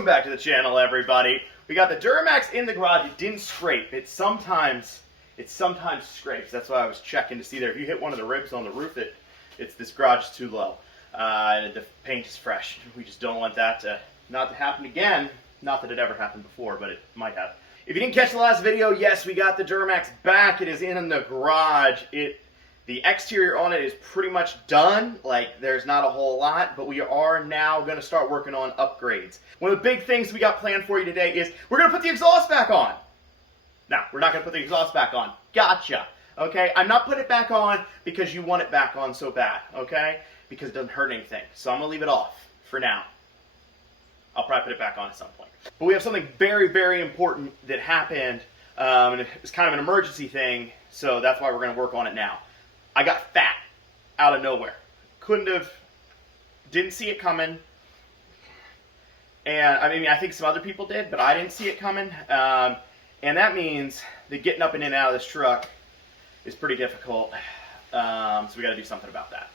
Welcome back to the channel, everybody. We got the Duramax in the garage. It didn't scrape. It sometimes scrapes. That's why I was checking to see there. If you hit one of the ribs on the roof, this garage is too low. And the paint is fresh. We just don't want that not to happen again. Not that it ever happened before, but it might have. If you didn't catch the last video, yes, we got the Duramax back. It is in the garage. The exterior on it is pretty much done. Like, there's not a whole lot, but we are now going to start working on upgrades. One of the big things we got planned for you today is we're going to put the exhaust back on. No, we're not going to put the exhaust back on. Gotcha. Okay? I'm not putting it back on because you want it back on so bad. Okay? Because it doesn't hurt anything. So I'm going to leave it off for now. I'll probably put it back on at some point. But we have something very, very important that happened. And it's kind of an emergency thing, so that's why we're going to work on it now. I got fat out of nowhere. Didn't see it coming. And I mean, I think some other people did, but I didn't see it coming. And that means that getting up and in and out of this truck is pretty difficult. So we got to do something about that.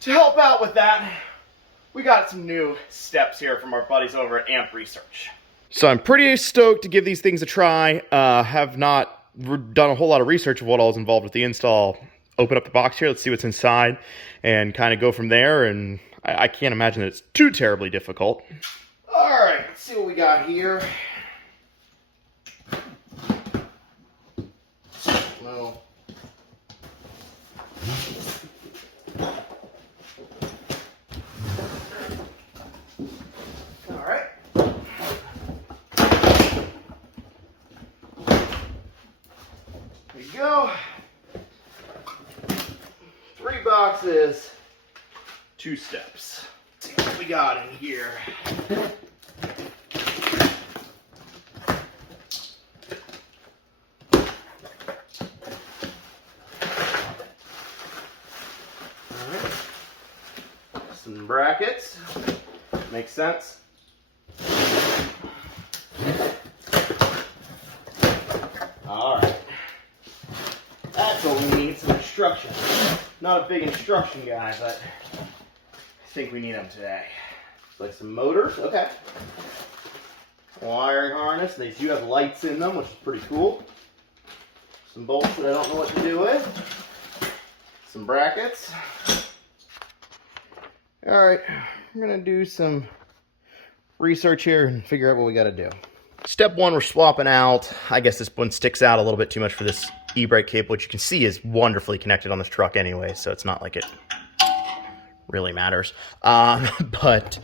To help out with that, we got some new steps here from our buddies over at Amp Research. So I'm pretty stoked to give these things a try. Have not done a whole lot of research of what all is involved with the install. Open up the box here, let's see what's inside, and kind of go from there, and I can't imagine that it's too terribly difficult. Alright, let's see what we got here. Well, there you go. 3 boxes, 2 steps. Let's see what we got in here. Alright. Some brackets. Makes sense. Alright. That's what we need, some instruction. Not a big instruction guy, but I think we need them today. Like some motors, okay. Wiring harness, they do have lights in them, which is pretty cool. Some bolts that I don't know what to do with. Some brackets. Alright, we're gonna do some research here and figure out what we gotta do. Step 1, we're swapping out. I guess this one sticks out a little bit too much for this e-brake cable, which you can see is wonderfully connected on this truck anyway, so it's not like it really matters. But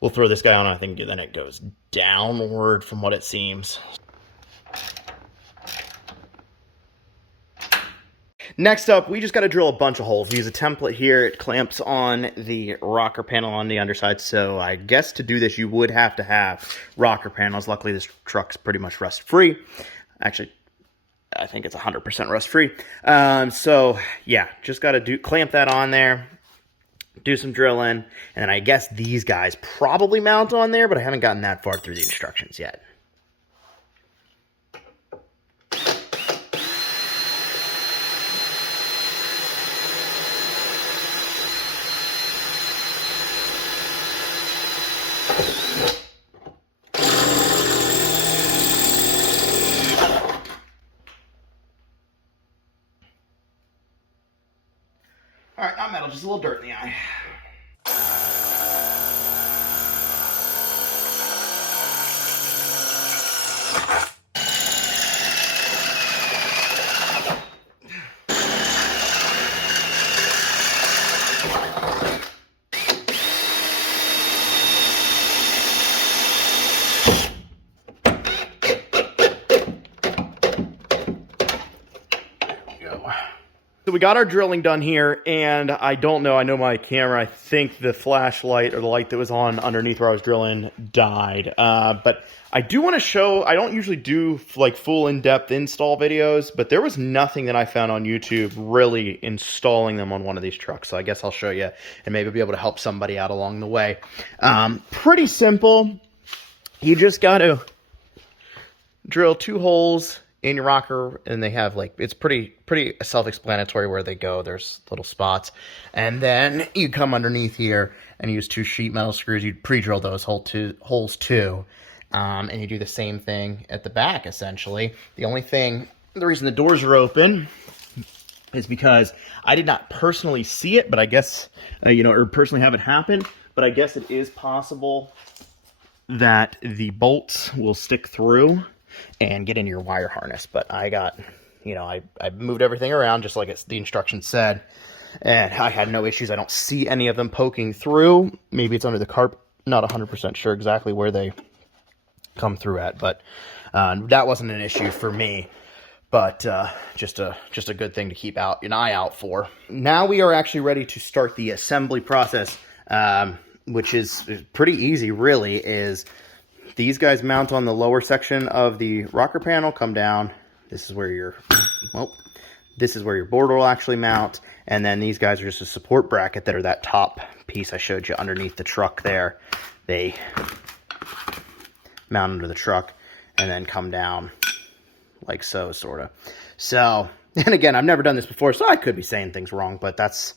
we'll throw this guy on, and I think then it goes downward from what it seems. Next up, we just got to drill a bunch of holes. We use a template here. It clamps on the rocker panel on the underside, so I guess to do this you would have to have rocker panels. Luckily this truck's pretty much rust-free. Actually, I think it's 100% rust-free. So yeah, just got to clamp that on there, do some drilling, and then I guess these guys probably mount on there, but I haven't gotten that far through the instructions yet. Alright, not metal, just a little dirt in the eye. There we go. So we got our drilling done here, and I don't know, I know my camera, I think the flashlight or the light that was on underneath where I was drilling died. But I do want to show, I don't usually do like full in-depth install videos, but there was nothing that I found on YouTube really installing them on one of these trucks. So I guess I'll show you and maybe be able to help somebody out along the way. Pretty simple. You just got to drill 2 holes in your rocker, and they have like, it's pretty self-explanatory where they go. There's little spots, and then you come underneath here and use 2 sheet metal screws. You pre-drill those holes too, and you do the same thing at the back essentially. The reason the doors are open is because I did not personally see it, but I guess or personally have it happen, but I guess it is possible that the bolts will stick through and get into your wire harness. But I got, I moved everything around just like the instructions said, and I had no issues. I don't see any of them poking through. Maybe it's under the carpet. Not 100% sure exactly where they come through at, but that wasn't an issue for me. But just a good thing to keep an eye out for. Now we are actually ready to start the assembly process, which is pretty easy, really. Is these guys mount on the lower section of the rocker panel, come down. This is where your board will actually mount. And then these guys are just a support bracket that are that top piece I showed you underneath the truck there. They mount under the truck and then come down like so, sort of. So, and again, I've never done this before, so I could be saying things wrong, but that's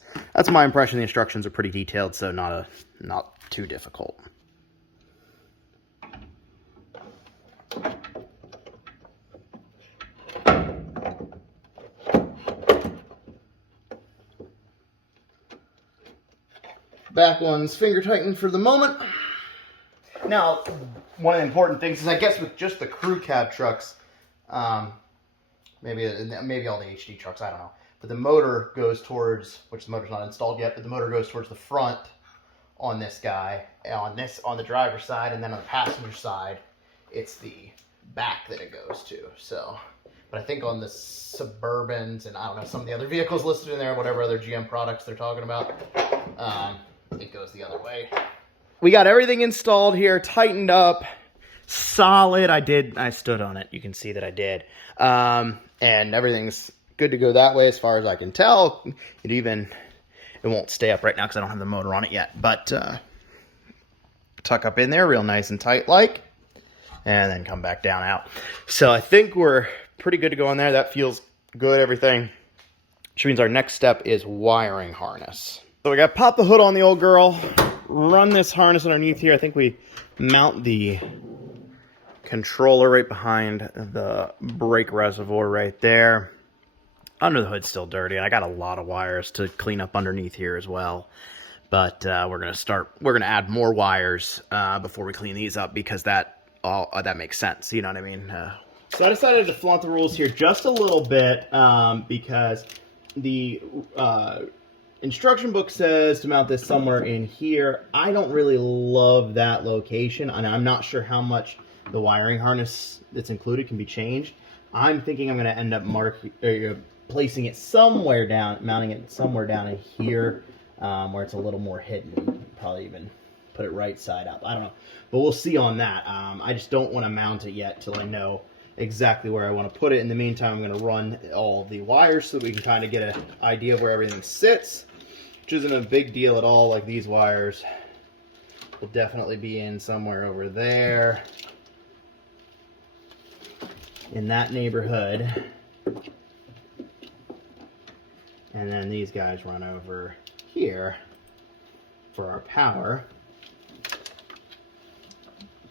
my impression. The instructions are pretty detailed, so not too difficult. Back one's finger tightened for the moment. Now, one of the important things is, I guess with just the crew cab trucks, maybe all the HD trucks, I don't know, but the motor goes towards, which the motor's not installed yet, but the motor goes towards the front on this guy, on the driver's side, and then on the passenger side, it's the back that it goes to. So, but I think on the Suburbans and I don't know, some of the other vehicles listed in there, whatever other GM products they're talking about, it goes the other way. We got everything installed here, tightened up, solid. I stood on it. You can see that I did. And everything's good to go that way as far as I can tell. It won't stay up right now because I don't have the motor on it yet. But tuck up in there real nice and tight like, and then come back down out. So I think we're pretty good to go on there. That feels good, everything. Which means our next step is wiring harness. So we got to pop the hood on the old girl, run this harness underneath here. I think we mount the controller right behind the brake reservoir right there. Under the hood's still dirty, and I got a lot of wires to clean up underneath here as well. But we're gonna add more wires before we clean these up, because that makes sense. You know what I mean? So I decided to flaunt the rules here just a little bit, because the instruction book says to mount this somewhere in here. I don't really love that location, and I'm not sure how much the wiring harness that's included can be changed. I'm thinking I'm going to end up placing it somewhere down, mounting it somewhere down in here, where it's a little more hidden. Probably even put it right side up. I don't know, but we'll see on that. I just don't want to mount it yet till I know exactly where I want to put it. In the meantime, I'm going to run all the wires so that we can kind of get an idea of where everything sits, which isn't a big deal at all. Like, these wires will definitely be in somewhere over there, in that neighborhood. And then these guys run over here for our power,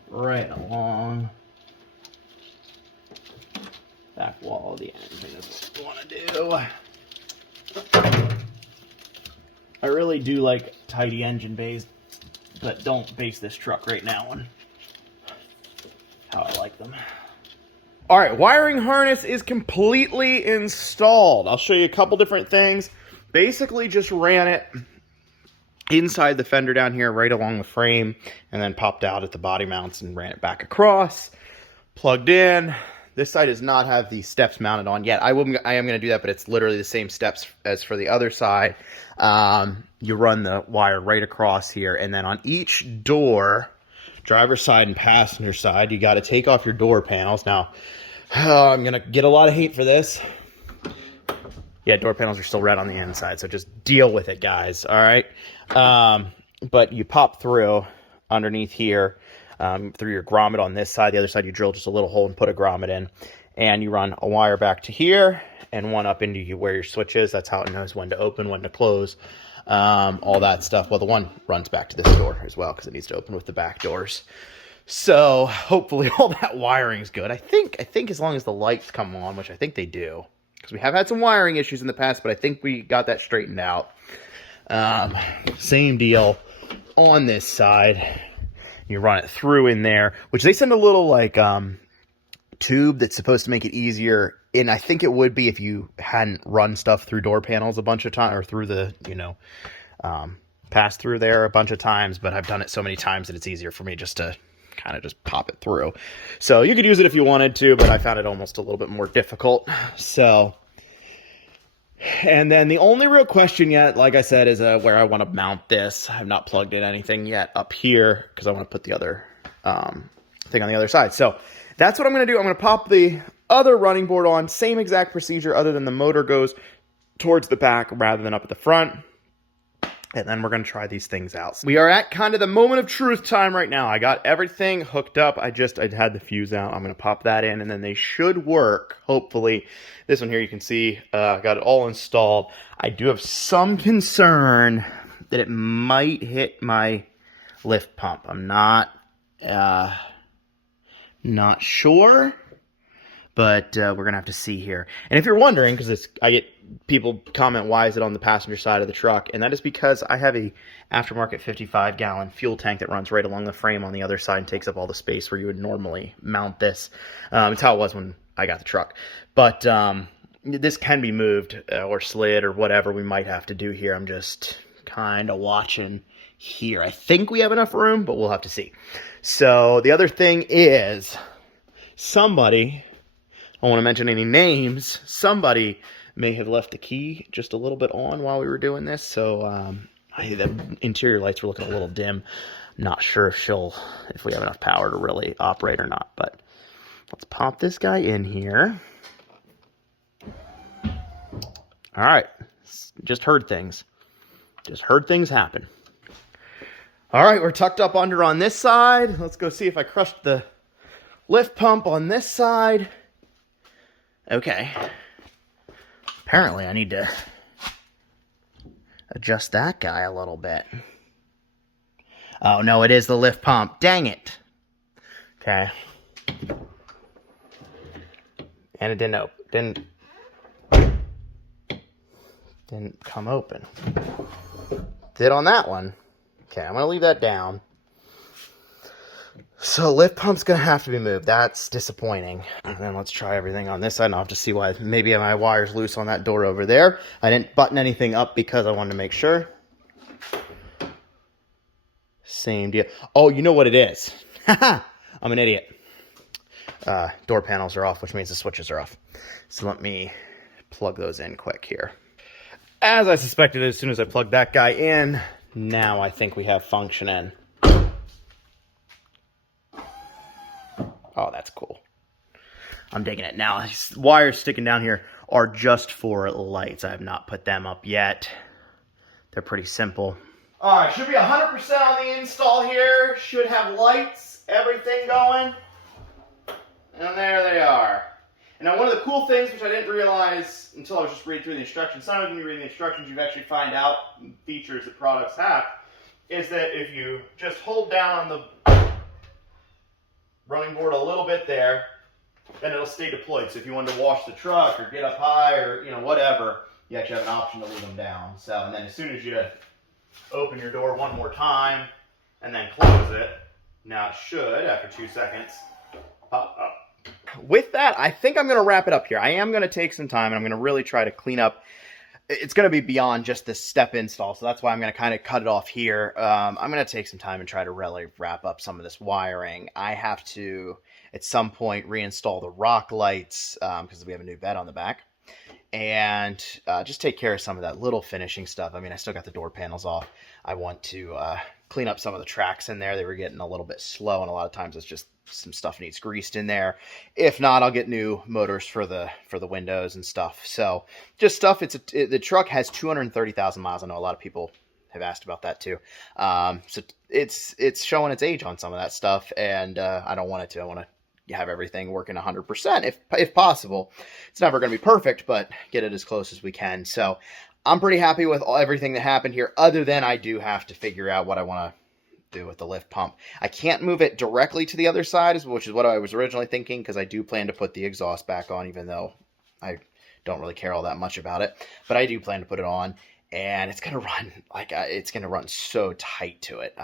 right along back wall of the engine is what we want to do. I really do like tidy engine bays, but don't base this truck right now on how I like them. All right, wiring harness is completely installed. I'll show you a couple different things. Basically just ran it inside the fender down here, right along the frame, and then popped out at the body mounts and ran it back across. Plugged in. This side does not have the steps mounted on yet. I am going to do that, but it's literally the same steps as for the other side. You run the wire right across here, and then on each door, driver's side and passenger side, you got to take off your door panels. Now, I'm going to get a lot of hate for this. Yeah, door panels are still red on the inside, so just deal with it, guys, all right? But you pop through underneath here, through your grommet on this side. The other side, you drill just a little hole and put a grommet in. And you run a wire back to here and one up into where your switch is. That's how it knows when to open, when to close, all that stuff. Well, the one runs back to this door as well because it needs to open with the back doors. So hopefully all that wiring is good. I think as long as the lights come on, which I think they do, because we have had some wiring issues in the past, but I think we got that straightened out. Same deal on this side. You run it through in there, which they send a little like tube that's supposed to make it easier. And I think it would be if you hadn't run stuff through door panels a bunch of times, or through the, pass through there a bunch of times. But I've done it so many times that it's easier for me just to kind of just pop it through. So you could use it if you wanted to, but I found it almost a little bit more difficult. So, and then the only real question yet, like I said, is where I want to mount this. I've not plugged in anything yet up here because I want to put the other thing on the other side. So that's what I'm going to do. I'm going to pop the other running board on. Same exact procedure other than the motor goes towards the back rather than up at the front. And then we're going to try these things out. We are at kind of the moment of truth time right now. I got everything hooked up. I had the fuse out. I'm going to pop that in, and then they should work, hopefully. This one here, you can see, I got it all installed. I do have some concern that it might hit my lift pump. I'm not sure, but we're going to have to see here. And if you're wondering, because I get people comment, why is it on the passenger side of the truck? And that is because I have a aftermarket 55-gallon fuel tank that runs right along the frame on the other side and takes up all the space where you would normally mount this. It's how it was when I got the truck. But this can be moved or slid or whatever we might have to do here. I'm just kind of watching here. I think we have enough room, but we'll have to see. So the other thing is somebody, I don't want to mention any names, somebody may have left the key just a little bit on while we were doing this. So the interior lights were looking a little dim. Not sure if we have enough power to really operate or not. But let's pop this guy in here. All right. Just heard things. Just heard things happen. All right, we're tucked up under on this side. Let's go see if I crushed the lift pump on this side. Okay. Apparently I need to adjust that guy a little bit. Oh, no, it is the lift pump. Dang it. Okay. And it didn't come open. Did on that one. Okay, I'm going to leave that down. So lift pump's going to have to be moved. That's disappointing. And then let's try everything on this side. And I'll have to see why. Maybe my wire's loose on that door over there. I didn't button anything up because I wanted to make sure. Same deal. Oh, you know what it is. I'm an idiot. Door panels are off, which means the switches are off. So let me plug those in quick here. As I suspected, as soon as I plugged that guy in, now I think we have function in. Oh, that's cool. I'm digging it. Now, these wires sticking down here are just for lights. I have not put them up yet. They're pretty simple. All right, should be 100% on the install here. Should have lights, everything going. And there they are. And now one of the cool things, which I didn't realize until I was just reading through the instructions, sometimes when you read the instructions, you actually find out features that products have, is that if you just hold down on the running board a little bit there, then it'll stay deployed. So if you wanted to wash the truck or get up high or whatever, you actually have an option to leave them down. So, and then as soon as you open your door one more time and then close it, now it should, after 2 seconds, pop up. With that, I think I'm going to wrap it up here. I am going to take some time, and I'm going to really try to clean up. It's going to be beyond just this step install, so that's why I'm going to kind of cut it off here. I'm going to take some time and try to really wrap up some of this wiring. I have to, at some point reinstall the rock lights because we have a new bed on the back, and just take care of some of that little finishing stuff. I mean, I still got the door panels off. I want to clean up some of the tracks in there. They were getting a little bit slow, and a lot of times it's just some stuff needs greased in there. If not, I'll get new motors for the windows and stuff. So just stuff. The truck has 230,000 miles. I know a lot of people have asked about that too. So it's showing its age on some of that stuff, and I don't want it to. I want to have everything working 100% if possible. It's never going to be perfect, but get it as close as we can. So I'm pretty happy with everything that happened here, other than I do have to figure out what I want to do with the lift pump. I can't move it directly to the other side, which is what I was originally thinking, because I do plan to put the exhaust back on, even though I don't really care all that much about it. But I do plan to put it on, and it's gonna run so tight to it.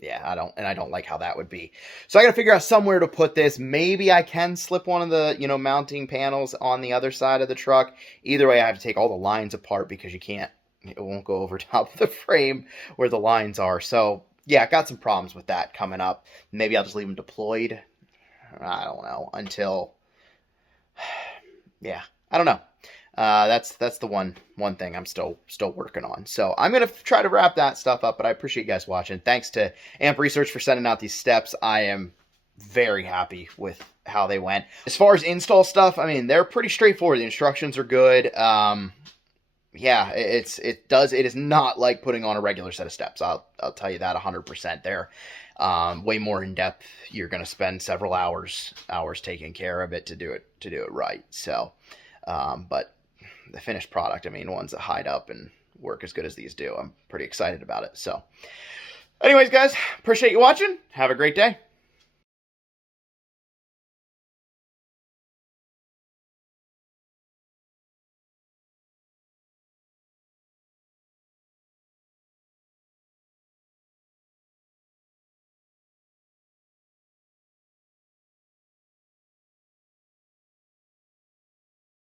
Yeah, I don't like how that would be. So I got to figure out somewhere to put this. Maybe I can slip one of the, mounting panels on the other side of the truck. Either way, I have to take all the lines apart because it won't go over top of the frame where the lines are. So yeah, I got some problems with that coming up. Maybe I'll just leave them deployed. I don't know until, yeah, I don't know. That's the one thing I'm still working on. So I'm going to try to wrap that stuff up, but I appreciate you guys watching. Thanks to Amp Research for sending out these steps. I am very happy with how they went. As far as install stuff, I mean, they're pretty straightforward. The instructions are good. Yeah, it is not like putting on a regular set of steps. I'll tell you that 100%. They're way more in depth. You're going to spend several hours taking care of it to do it right. So, but the finished product, I mean, ones that hide up and work as good as these do, I'm pretty excited about it. So anyways, guys, appreciate you watching. Have a great day.